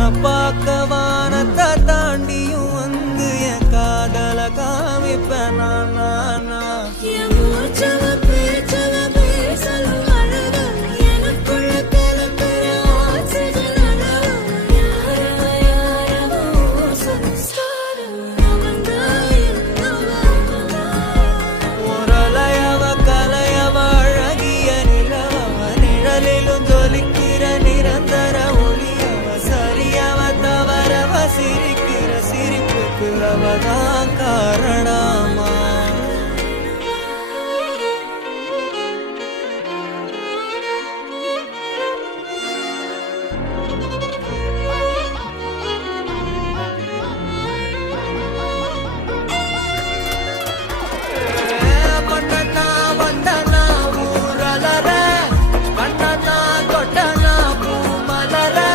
உன்னை பார்க்க வானத்தை தாண்டியும் வந்து என் காதல காமிப்பேன் நான் அவதான் காரணமா